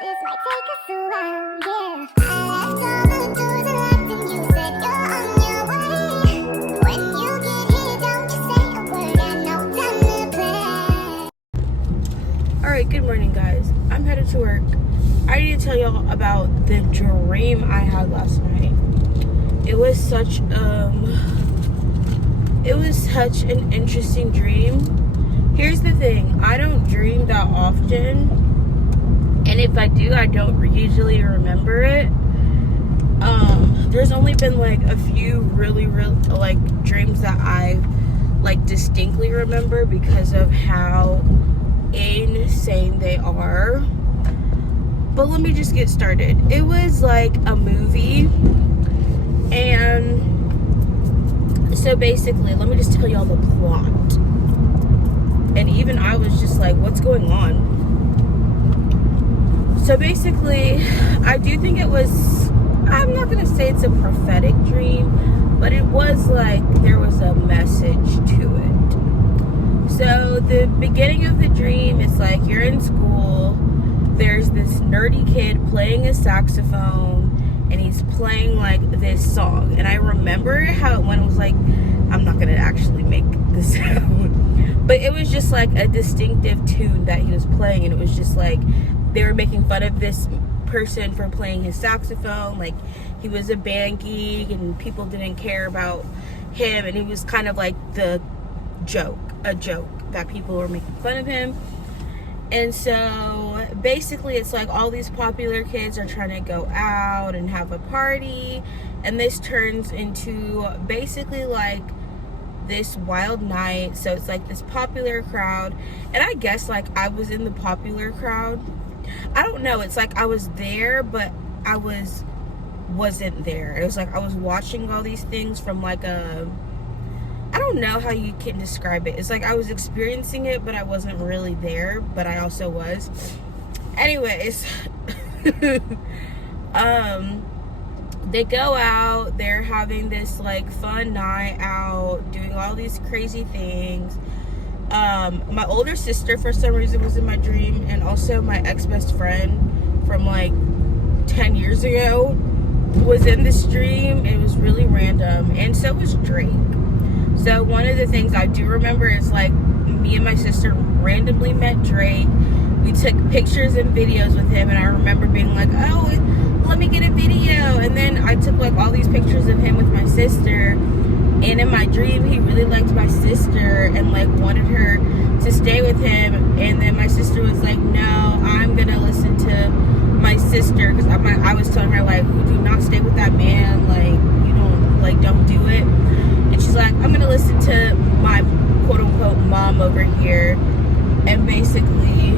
This might take us a while, yeah. I left all the doors unlocked and you said you're on your way. When you get here, don't you say a word, got no time to play. Alright, good morning guys. I'm headed to work. I need to tell y'all about the dream I had last night. It was such an interesting dream. Here's the thing, I don't dream that often. And if I do, I don't usually remember it. There's only been like a few really like dreams that I like distinctly remember because of how insane they are. But let me just get started. It was like a movie, and so basically, let me just tell y'all the plot. And even I was just like, what's going on? So basically, I do think it was, I'm not going to say it's a prophetic dream, but it was like there was a message to it. So the beginning of the dream is like you're in school, there's this nerdy kid playing a saxophone, and he's playing like this song. And I remember how it went. It was like, I'm not going to actually make the sound, but it was just like a distinctive tune that he was playing, and it was just like, they were making fun of this person for playing his saxophone, like he was a band geek and people didn't care about him, and he was kind of like a joke that people were making fun of him. And so basically it's like all these popular kids are trying to go out and have a party, and this turns into basically like this wild night. So it's like this popular crowd, and I guess like I was in the popular crowd. I don't know, it's like I was there, but I wasn't there. It was like I was watching all these things from like I don't know how you can describe it. It's like I was experiencing it, but I wasn't really there, but I also was. Anyways, they go out, they're having this like fun night out, doing all these crazy things. My older sister for some reason was in my dream, and also my ex-best friend from like 10 years ago was in this dream. It was really random, and so was Drake. So one of the things I do remember is like me and my sister randomly met Drake. We took pictures and videos with him, and I remember being like, oh, let me get a video. And then I took like all these pictures of him with my sister. And in my dream, he really liked my sister and like wanted her to stay with him. And then my sister was like, no, I'm gonna listen to my sister, because I was telling her like, do not stay with that man, like you don't do it. And she's like, I'm gonna listen to my quote unquote mom over here. And basically,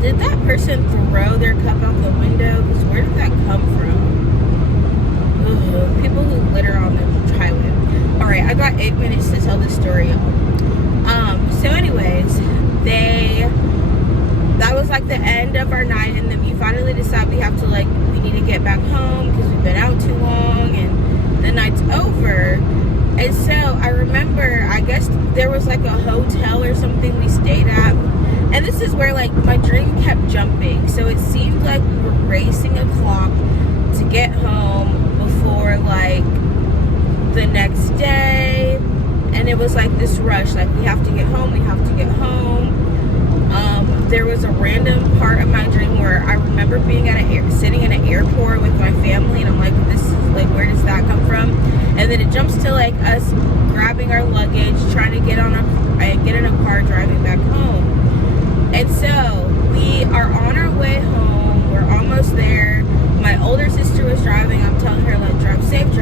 did that person throw their cup out the window? Because where did that come from? Ugh, people who litter on the highway. Alright, I got 8 minutes to tell this story, y'all. So anyways, that was like the end of our night, and then we finally decide we need to get back home because we've been out too long and the night's over. And so I remember, I guess there was like a hotel or something we stayed at, and this is where like my dream kept jumping. So it seemed like we were racing a clock to get home before like the next day, and it was like this rush, like we have to get home. There was a random part of my dream where I remember being sitting in an airport with my family, and I'm like, this is like, where does that come from? And then it jumps to like us grabbing our luggage, trying to get in a car driving back home. And so we are on our way home, we're almost there. My older sister was driving. I'm telling her like, drive safe,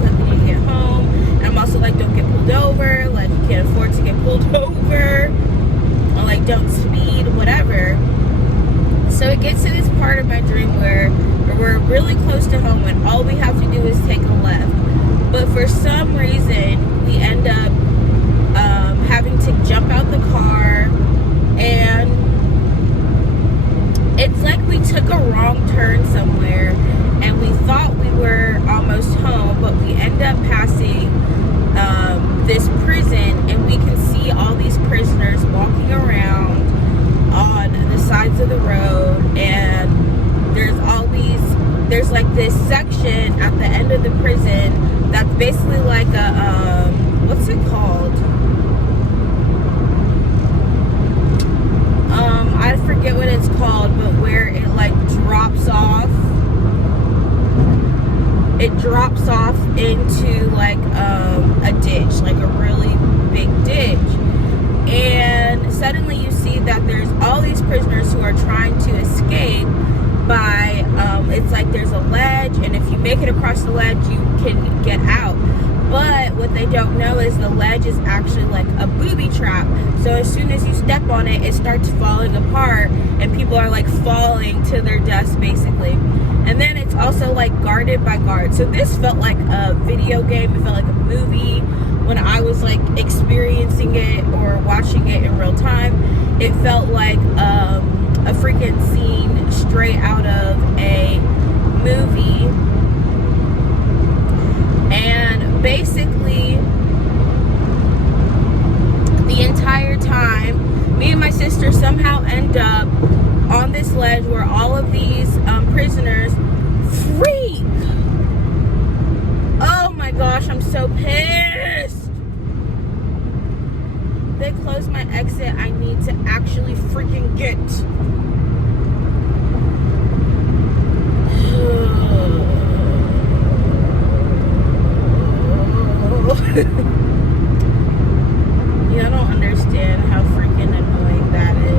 like we need to get home. And I'm also like, don't get pulled over, like you can't afford to get pulled over, or like don't speed, whatever. So it gets to this part of my dream where we're really close to home, and all we have to do is take a left. But for some reason we end up having to jump out the car, and it's like we took a wrong turn somewhere, and we thought we were almost home, but we end up passing this prison, and we can see all these prisoners walking around on the sides of the it drops off into like a ditch, like a really big ditch. And suddenly you see that there's all these prisoners who are trying to escape by, it's like there's a ledge, and if you make it across the ledge, you can get out. But what they don't know is the ledge is actually like a booby trap. So as soon as you step on it, it starts falling apart, and people are like falling to their deaths basically. And then it's also like guarded by guards. So this felt like a video game. It felt like a movie when I was like experiencing it or watching it in real time. It felt like a freaking scene straight out of a movie. And basically the entire time, me and my sister somehow end up on this ledge where all of these prisoners freak. Oh my gosh, I'm so pissed. They closed my exit. I need to actually freaking get. Yeah, I don't understand how freaking annoying that is.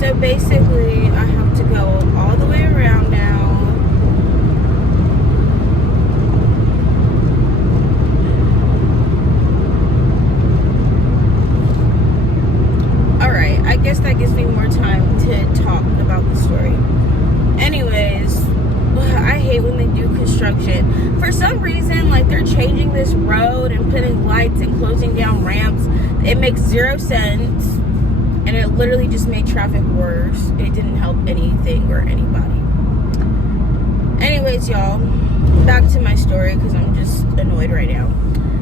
So basically, I have to go all the way around now. Alright, I guess that gives me more time to talk about the story. Anyways, I hate when they do construction. For some reason, like they're changing this road and putting lights and closing down ramps. It makes zero sense. And it literally just made traffic worse. It didn't help anything or anybody. Anyways, y'all, back to my story because I'm just annoyed right now.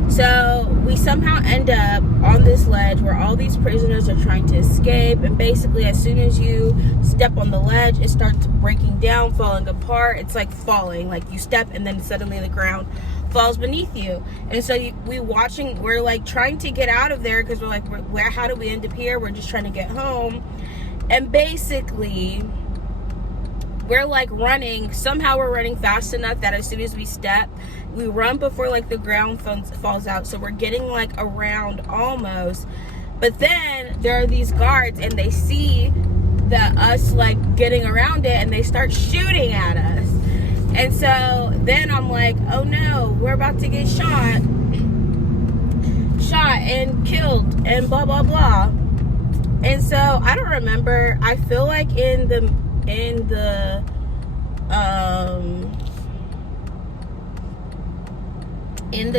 So we somehow end up on this ledge where all these prisoners are trying to escape, and basically as soon as you step on the ledge, it starts breaking down, falling apart. It's like falling, like you step and then suddenly the ground falls beneath you. And so we're like trying to get out of there because we're like, how do we end up here? We're just trying to get home. And basically we're like running. Somehow we're running fast enough that as soon as we step, we run before like the ground falls out. So we're getting like around almost. But then there are these guards, and they see that us like getting around it, and they start shooting at us. And so then I'm like, oh no, we're about to get shot and killed and blah blah blah. And so I don't remember. I feel like in the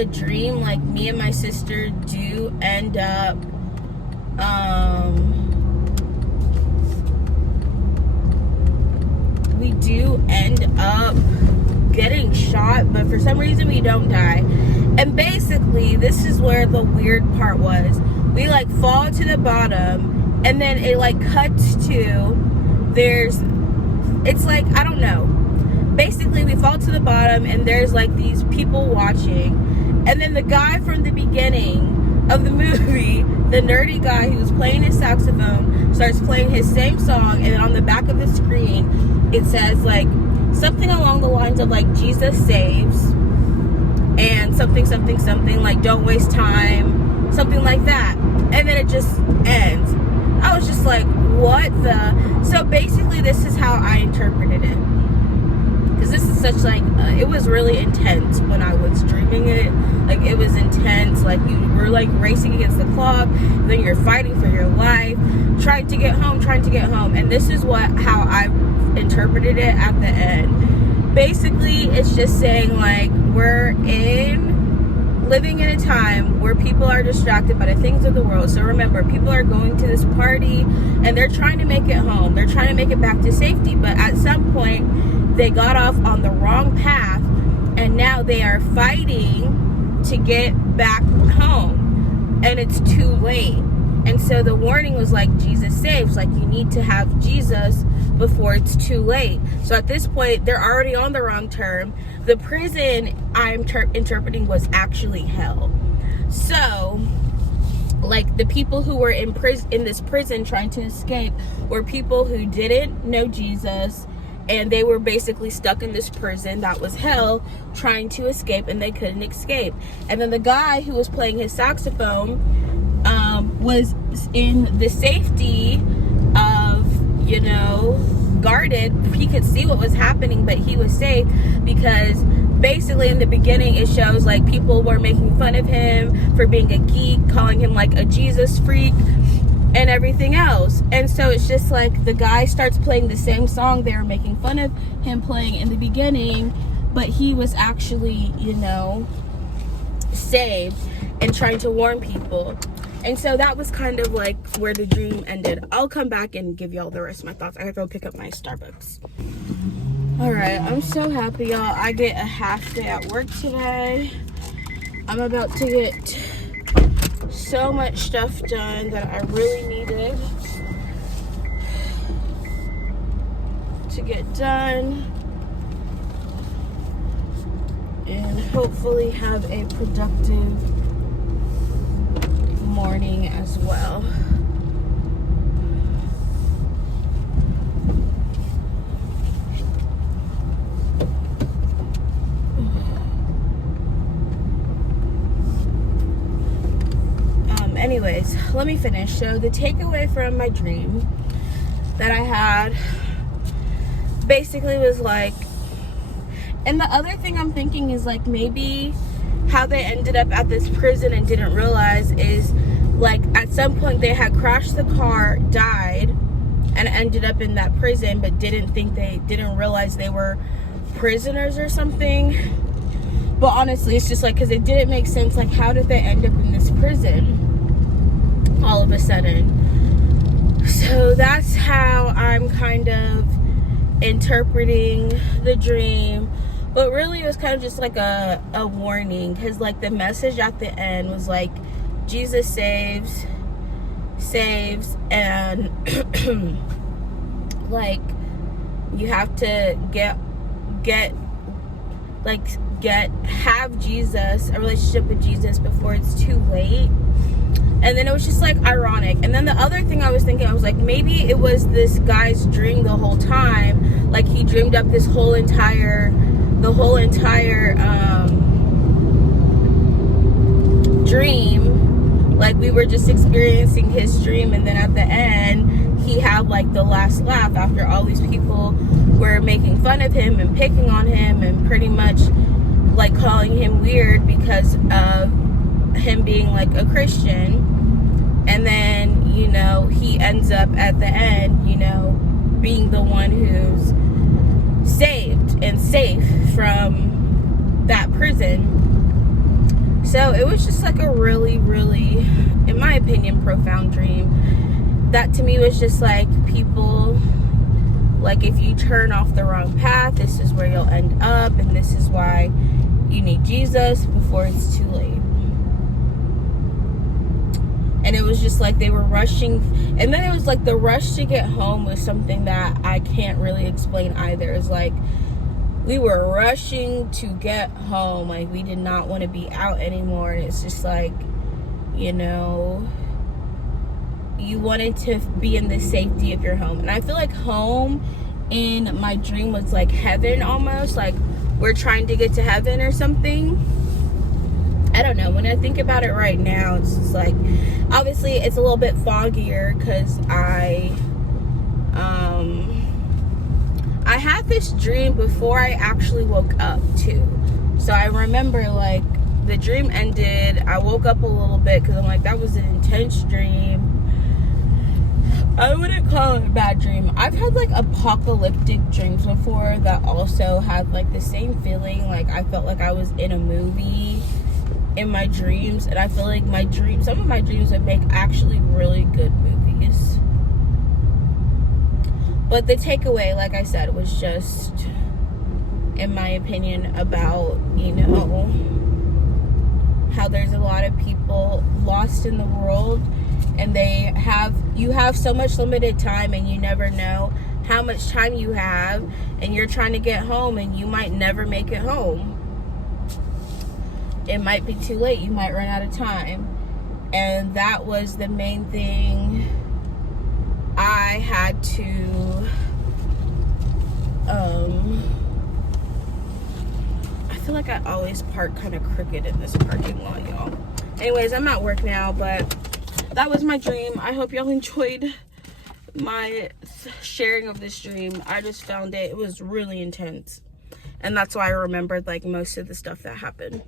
dream, like me and my sister do end up we do end up getting shot, but for some reason we don't die. And basically this is where the weird part was. We like fall to the bottom, and then it like cuts to it's like, I don't know, basically we fall to the bottom and there's like these people watching, and then the guy from the beginning of the movie, the nerdy guy who was playing his saxophone, starts playing his same song, and on the back of the screen it says like something along the lines of like Jesus saves and something something something, like don't waste time, something like that. And then it just ends. I was just like, what the? So basically this is how I interpreted it, because this is such like it was really intense when I was dreaming it. Like it was intense, like you were like racing against the clock, then you're fighting for your life, trying to get home. And this is how I interpreted it at the end. Basically it's just saying like we're living in a time where people are distracted by the things of the world. So remember, people are going to this party and they're trying to make it home, they're trying to make it back to safety, but at some point they got off on the wrong path, and now they are fighting to get back home, and it's too late. And so the warning was like, Jesus saves, like you need to have Jesus before it's too late. So at this point they're already on the wrong term. The prison I'm interpreting was actually hell. So like the people who were in this prison trying to escape were people who didn't know Jesus, and they were basically stuck in this prison that was hell, trying to escape, and they couldn't escape. And then the guy who was playing his saxophone was in the safety of, you know, guarded. He could see what was happening, but he was safe because basically in the beginning it shows like people were making fun of him for being a geek, calling him like a Jesus freak and everything else. And so it's just like the guy starts playing the same song they were making fun of him playing in the beginning, but he was actually, you know, saved and trying to warn people. And so that was kind of like where the dream ended. I'll come back and give y'all the rest of my thoughts. I have to go pick up my Starbucks. All right, I'm so happy, y'all. I get a half day at work today. I'm about to get so much stuff done that I really needed to get done, and hopefully have a productive morning as well. Anyways, let me finish. So the takeaway from my dream that I had basically was like, and the other thing I'm thinking is like maybe how they ended up at this prison and didn't realize is like at some point they had crashed the car, died, and ended up in that prison, but didn't realize they were prisoners or something. But honestly, it's just like, because it didn't make sense, like how did they end up in this prison all of a sudden? So that's how I'm kind of interpreting the dream. But really it was kind of just like a warning, because like the message at the end was like Jesus saves, and like you have to have Jesus, a relationship with Jesus before it's too late. And then it was just like ironic. And then the other thing I was thinking, I was like, maybe it was this guy's dream the whole time. Like he dreamed up this whole entire dream. Like we were just experiencing his dream, and then at the end he had like the last laugh after all these people were making fun of him and picking on him and pretty much like calling him weird because of him being like a Christian. And then, you know, he ends up at the end, you know, being the one who's saved and safe from that prison. So it was just like a really, really, in my opinion, profound dream. That to me was just like people, like if you turn off the wrong path, this is where you'll end up, and this is why you need Jesus before it's too late. And it was just like they were rushing, and then it was like the rush to get home was something that I can't really explain either. It's like we were rushing to get home, like we did not want to be out anymore. And it's just like, you know, you wanted to be in the safety of your home. And I feel like home in my dream was like heaven almost, like we're trying to get to heaven or something. I don't know. When I think about it right now, it's just like, obviously it's a little bit foggier because I had this dream before I actually woke up too. So I remember like the dream ended, I woke up a little bit because I'm like, that was an intense dream. I wouldn't call it a bad dream. I've had like apocalyptic dreams before that also had like the same feeling. Like I felt like I was in a movie in my dreams, and I feel like some of my dreams would make actually really good movies. But the takeaway, like I said, was just, in my opinion, about, you know, how there's a lot of people lost in the world, and you have so much limited time, and you never know how much time you have, and you're trying to get home, and you might never make it home. It might be too late. You might run out of time. And that was the main thing I had to I feel like I always park kind of crooked in this parking lot, y'all. Anyways, I'm at work now, but that was my dream. I hope y'all enjoyed my sharing of this dream. I just found it was really intense, and that's why I remembered like most of the stuff that happened.